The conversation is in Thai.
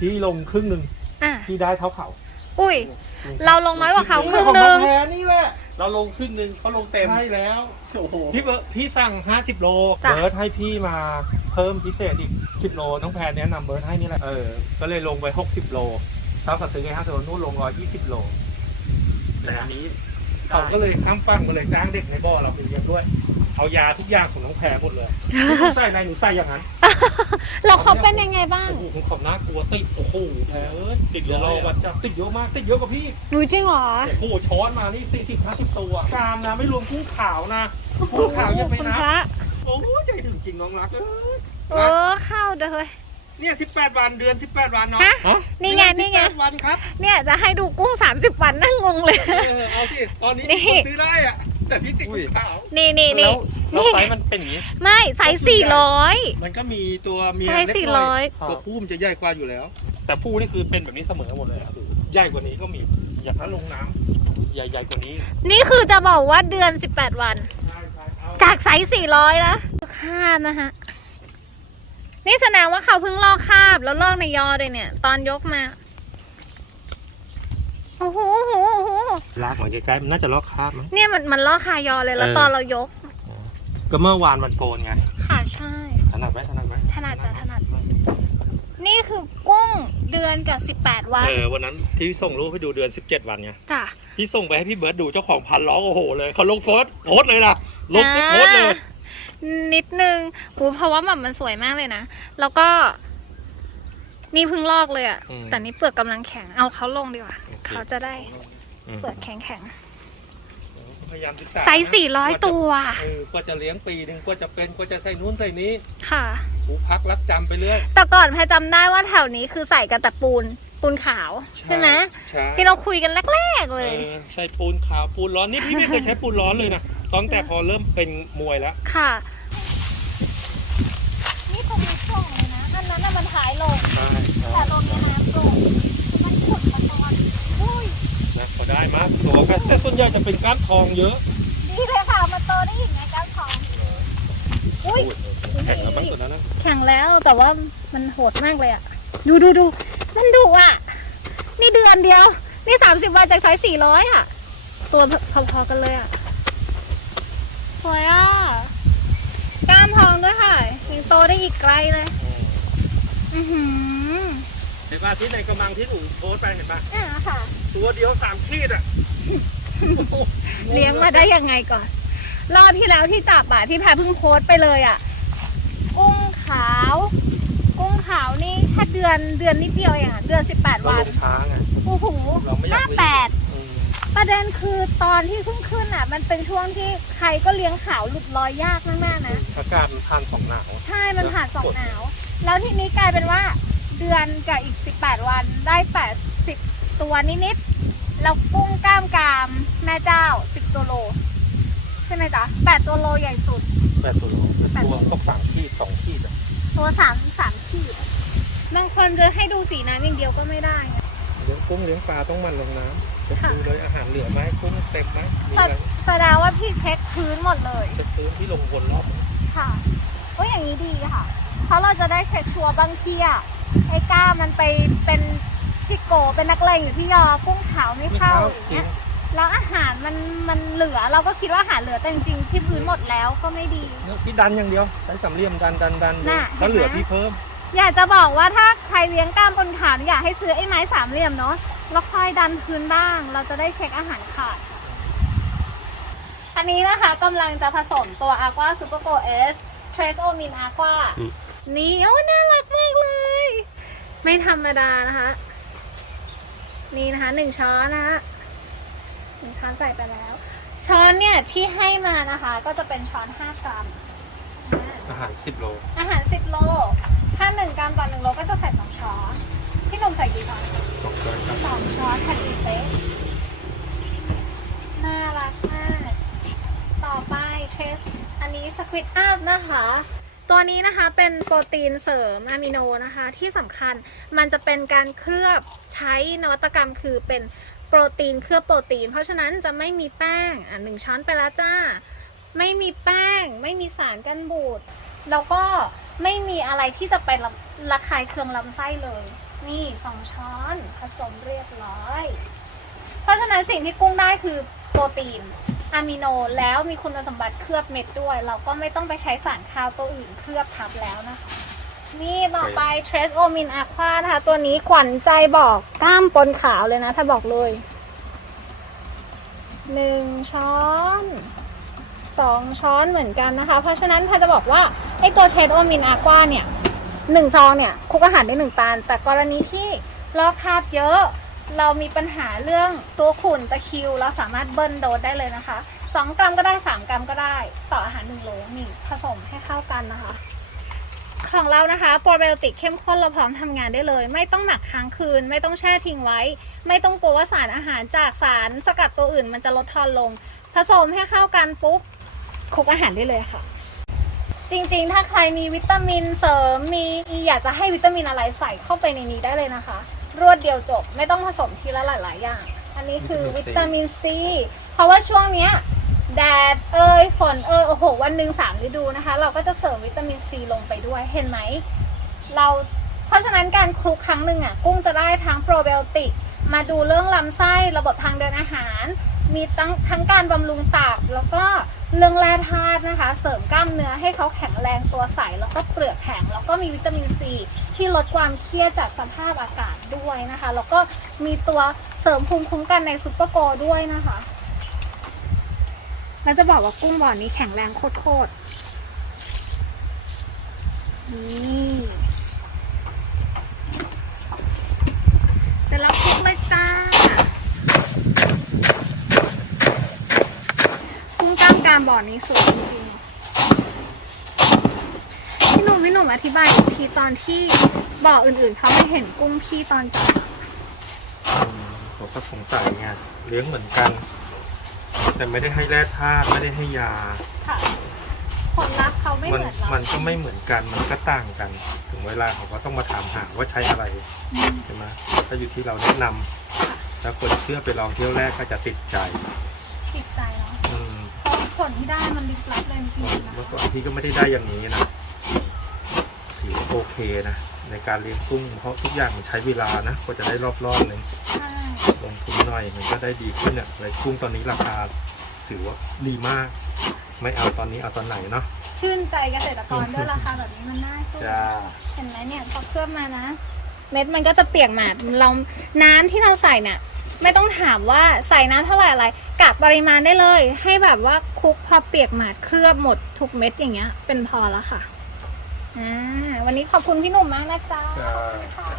ที่ลงครึ่งหนึ่งอะที่ได้เท่าเขาอุ้ย เราลงน้อยกว่าเขาครึ่งของหน้นึ่องงแพรนี่แหละเราลงครึ่งหนึ่งเขาลงเต็มใช่แล้วโอ้โหพี่เบิร์ดพี่สั่ง 50 โลจ้ะ เบิร์ดให้พี่มาเพิ่มพิเศษอีก10โลน้องแพรแนะนำเบิร์ดให้นี่แหละเออก็เลยลงไป60โลเท่ากับซื้อไอ้50โลนู่นลง120โลแต่อันนี้เขาก็เลยข้ามฟังมาเลยจ้างเด็กในบ่อเราไปเลี้ยงด้วย เอายาทุกอย่างของน้องแพรหมดเลยหนูใส่ในหนูใส่อย่างนั้น เราเขาเป็นยังไงบ้างโอ้โหผมขอบหน้ากลัวติดโอ้โหแพรเอ้ยติดเดี๋ยวเลเรายวัดจะติดเยอะมากติดเยอะกว่าพี่หนูจริงเหรอโอ้โหช้อนมานี่สี่สิบห้าสิบตัวกามนะไม่รวมกุ้งขาวนะกุ้งขาวยังไปคุณนะพระโอ้ยใจถึงจริงน้องรักเอ้ยเออเข้าเด้อเนี่ยสิบแปดวันเดือนสิบแปดวันเนาะฮะนี่ไงนี่ไงเดือ18วันครับเนี่ยจะให้ดูกุ้ง30วันนั่งงงเลยเออเอาสิตอนนี้นี่มีคนซื้อได้อะแต่พี่ติดกุ้งขาวนี่นี่แล้นี่วแล้วไซส์มันเป็นอย่างนี้ ไม่ไซส์สี่ร้อยมันก็มีตัวเมียไซส์เล็กสี่หน่ร้ออยยตัวผู้มันจะใหญ่กว่าอยู่แล้ว แต่ผู้นี่คือเป็นแบบนี้เสมอหมดเลยอะใหญ่กว่านี้ก็มี อยากถ้าลงน้ใหญ่ๆกว่านี้ นี่คือจะบอกว่าเดือน18วันำใช่ใช่เอาจากไซส์400นะคาบนะคะนี่แสดงว่าเขาเพิ่งลอกคาบแล้วลอกในยอเลยเนี่ย ตอนยกมา โอ้โหโอ้โหโอ้โหลากมาใกล้ๆมันน่าจะลอกคราบมั้งเนี่ยมันมันลอกคายอเลยแล้ว เออ ตอนเรายก ก็เมื่อวานวันโกนไงค่ะใช่ ถนัดไหมถนัดไหมถนัดจะถนัด นี่คือกุ้งเดือนกับ 18 วันเออวันนั้นที่ส่งรูปให้ดูเดือน 17 วันไงจ้ะ พี่ส่งไปให้พี่เบิร์ดดูเจ้าของพันล้อโอ้โหเลยเขาลงโพสต์โพสต์เลยนะลงปุ๊บโพสต์เลยนิดนึงหูเพราะว่าแบบมันสวยมากเลยนะ แล้วก็ นี่เพิ่งลอกเลยอะอืมแต่นี่เปลือกกำลังแข็ง เอาเขาลงดีกว่าโอเคเขาจะได้อืมเปลือกแข็งแข็ง พยายามศึกษาๆไซส์สี่ร้อยตัว เออกว่าจะเลี้ยงปีหนึ่งกว่าจะเป็นกว่าจะใส่นู้นใส่นี้ค่ะผูพักรับจำไปเรื่อยแต่ก่อนแพรจำได้ว่าแถวนี้คือใส่กันแต่ปูน ปูนขาว ใช่ไหมใช่ที่เราคุยกันแรกๆเอเลยอใส่ปูนขาวปูนร้อนนี่พี่ไม่เคยใช้ปูนร้อนเลยนะตั้งแต่พอเริ่มเป็นมวยแล้ว ค่ะ นี่ตรงนี้ช่วงเลยนะ อันนั้นน่ะมันหายลง ใช่ใช่แต่ตรงนี้น้ำลงมันขุดมาตอนอุ้ย นะพอได้มากตัวก็ แต่ส่วนใหญ่จะเป็นก้านทองเยอะดีเลยค่ะมาโตได้อีกไงก้าวทอง อุ้ยแข็งแล้วบ้างตัวนั้นนะแข็งแล้วแต่ว่ามันโหดมากเลยอะดูดูดูมันดุอะนี่เดือนเดียว นี่สามสิบวันจากไซส์สี่ร้อยอะตัวพอๆกันเลยอะสวยอะกล้ามทองด้วยค่ะยังโตได้อีกไกลเลย อือหือเห็นป่ะที่ในกำลังที่หนูโพสต์ไปเห็นป่ะอ่าค่ะ ตัวเดียวสามขีดอะ เลี้ยงมาได้ยังไงก่อน รอบที่แล้วที่จับอะที่แพรเพิ่งโพสต์ไปเลยอะกุ้งขาว กุ้งขาวนี่แค่เดือนเดือนนิดเดียวเองอะเดือนสิบแปดเราวัลนงช้าไงโอ้โหเราไม่อหยาน้ากรีบแปดอืมประเด็นคือตอนที่เพิ่งขึ้นอะมันเป็นช่วงที่ใครก็เลี้ยงขาวหลุดลอยยากมากๆนะ อากาศมันผ่านสองหนาวใช่ มันผ่านสองหนาว แล้วทีนี้กลายเป็นว่า เดือนกับอีก 18 วันได้ 80 ตัวนิดๆ แล้วกุ้งกล้ามกรามแม่เจ้า10ตัวโล ใช่ไหมจ๊ะ8ตัวโลใหญ่สุด แปดตัวโลแปดตัตัววตกสามขีดสองขีดอะตัวสามสามขีดบางคนจะให้ดูสีน้ำอย่างเดียวก็ไม่ได้ไง เลี้ยงกุ้งเลี้ยงปลาต้องหมันลงน้ำจะค่ะ ดูเลยอาหารเหลือไหมกุ้งเต็มไหมมีแสอะไรแสดงว่าพี่เช็คพื้นหมดเลย จะซื้อที่ลงวนรอบ ค่ะโอ้ยอย่างนี้ดีค่ะ เพราะเราจะได้เช็คชัวร์บางทีอะไอ้ก้ามันไปเป็นจิ โกเป็นนักเลงอยู่ที่ยอกุ้งขาวไม่เข้าอย่างจริเงี้งยแล้วอาหารมันมันเหลือเราก็คิดว่าอาหารเหลือแต่จริงๆที่พื้นหมดแล้วก็ไม่ดีเนี่ยพี่ดันอย่างเดียวใช้สำเลียมดันดันดันน่ะถ้าเหลือเห็นไหมพี่เพิ่ม อยากจะบอกว่าถ้าใครเลี้ยงกล้ามบนขาวอยากให้ซื้อไอ้ไม้สามเหลี่ยมเนาะแล้วค่อยดันพื้นบ้าง เราจะได้เช็คอาหารขาดอันนี้นะคะกำลังจะผสมตัว Aqua Super Go S Trace o m i n Aqua อืมนี่โอ้น่ารักมากเลย ไม่ธรรมดานะคะ นี่นะคะหนึ่งช้อนนะคะหนึ่งช้อนใส่ไปแล้ว ช้อนเนี่ยที่ให้มานะคะ ก็จะเป็นช้อน5กรัมอ่าอาหารสิบโล อาหาร10โล ถ้า1กรัมต่อ1โลก็จะใส่2ช้อน พี่หนุ่มใส่กี่ช้อนสองช้อนครับสองช้อนพอดีเป๊ะน่ารักมาก ต่อไปเทสอันนี้สควิตอัพนะคะ ตัวนี้นะคะเป็นโปรตีนเสริมอะมิโนนะคะ ที่สำคัญมันจะเป็นการเคลือบใช้นวัตกรรมคือเป็นโปรตีนเคลือบโปรตีน เพราะฉะนั้นจะไม่มีแป้งอะหนึ่งช้อนไปแล้วจ้า ไม่มีแป้ง ไม่มีสารกันบูดแล้วก็ไม่มีอะไรที่จะไประระคายเคืองลำไส้เลย นี่สองช้อนผสมเรียบร้อย เพราะฉะนั้นสิ่งที่กุ้งได้คือโปรตีน อะมิโนแล้วมีคุณสมบัติเคลือบเม็ดด้วย เราก็ไม่ต้องไปใช้สารคาวตัวอื่นเคลือบทับแล้วนะคะ นี่ต่อไปเทรสโอมินอะควานะคะ ตัวนี้ขวัญใจบอกกล้ามปนขาวเลยนะ ถ้าบอกเลยหนึ่งช้อนสองช้อนเหมือนกันนะคะ เพราะฉะนั้นถ้าจะบอกว่าไอตัวเทรสโอมินอะควาเนี่ยหนึ่งซองเนี่ยคุกอาหารได้หนึ่งตาลแต่กรณีที่ลอกคราบเยอะ เรามีปัญหาเรื่องตัวขุ่นตะคิว เราสามารถเบิ้ลโดสได้เลยนะคะ 2 กรัมก็ได้ 3 กรัมก็ได้ ต่ออาหาร1โลนี่ผสมให้เข้ากันนะคะ ของเรานะคะโปรไบโอติกเข้มข้นเราพร้อมทำงานได้เลย ไม่ต้องหมักค้างคืน ไม่ต้องแช่ทิ้งไว้ ไม่ต้องกลัวว่าสารอาหารจากสารสกัดตัวอื่น มันจะลดทอนลง ผสมให้เข้ากันปุ๊บคลุกอาหารได้เลยค่ะ จริงๆ ถ้าใครมีวิตามินเสริมมีอยากจะให้วิตามินอะไรใส่เข้าไปในนี้ได้เลยนะคะ รวดเดียวจบ ไม่ต้องผสมทีละหลาย ๆ อย่าง อันนี้คือวิตามินซี เพราะว่าช่วงเนี้ยแดดเอ่ยฝนเอ่ยโอ้โหวันหนึ่งสามฤดูนะคะ เราก็จะเสริมวิตามินซีลงไปด้วยเห็นไหมเราเพราะฉะนั้นการคลุกครั้งหนึ่งอะกุ้งจะได้ทั้งโปรไบโอติก มาดูเรื่องลำไส้ระบบทางเดินอาหาร มีทั้งทั้งการบำรุงตับแล้วก็เรื่องแร่ธาตุนะคะ เสริมกล้ามเนื้อให้เขาแข็งแรงตัวใส แล้วก็เปลือกแข็ง แล้วก็มีวิตามินซีที่ลดความเครียดจากสภาพอากาศด้วยนะคะ แล้วก็มีตัวเสริมภูมิคุ้มกันในซุปเปอร์โกด้วยนะคะแล้วจะบอกว่ากุ้งบ่อนี้แข็งแรงโคตรๆนี่เสร็จแล้วคลุกเลยจ้า กุ้งกล้ามกราม บ่อนี้สวยจริงๆพี่หนุ่มพี่หนุ่มอธิบายอีกทีตอนที่บ่ออื่นๆเขาไม่เห็นกุ้งพี่ตอนจับผมก็สงสัยไงเลี้ยงเหมือนกัน แต่ไม่ได้ให้แร่ธาตุไม่ได้ให้ยา ค่ะผลลัพธ์เขาไม่มัเหมือนเรามันก็ไม่เหมือนกันมันก็ต่างกัน ถึงเวลาเขาก็ต้องมาถามหาว่าใช้อะไรอืมใช่ไหมถ้าอยู่ที่เราแนะนำแล้วคนเชื่อไปลองเที่ยวแรกก็จะติดใจ ติดใจเนาะอืม เพราะผลที่ได้มันลึกลับเลยจริงๆนะเมื่อก่อนพี่ก็ไม่ได้ได้อย่างนี้นะถือว่าโอเคนะ ในการเลี้ยงกุ้งเพราะทุกอย่างมันใช้เวลานะกว่าจะได้รอบๆหนึ่งใช่ลงทุนหน่อยมันก็ได้ดีขึ้นเนี่ยเลยกุ้งตอนนี้ราคา ถือว่าดีมาก ไม่เอาตอนนี้เอาตอนไหนเนาะชื่นใจเกษตรกรด้วยราคาแบบนี้มันน่าสู้จ้าเห็นไหมเนี่ยพอเคลือบมานะ เม็ดมันก็จะเปียกหมาดเราน้ำที่เราใส่เนี่ย ไม่ต้องถามว่าใส่น้ำเท่าไหร่อะไรกะปริมาณได้เลย ให้แบบว่าคลุกพอเปียกหมาดเคลือบหมดทุกเม็ดอย่างเงี้ย เป็นพอแล้วค่ะอ่าวันนี้ขอบคุณพี่หนุ่มมากนะจ๊ะจ้าค่ะ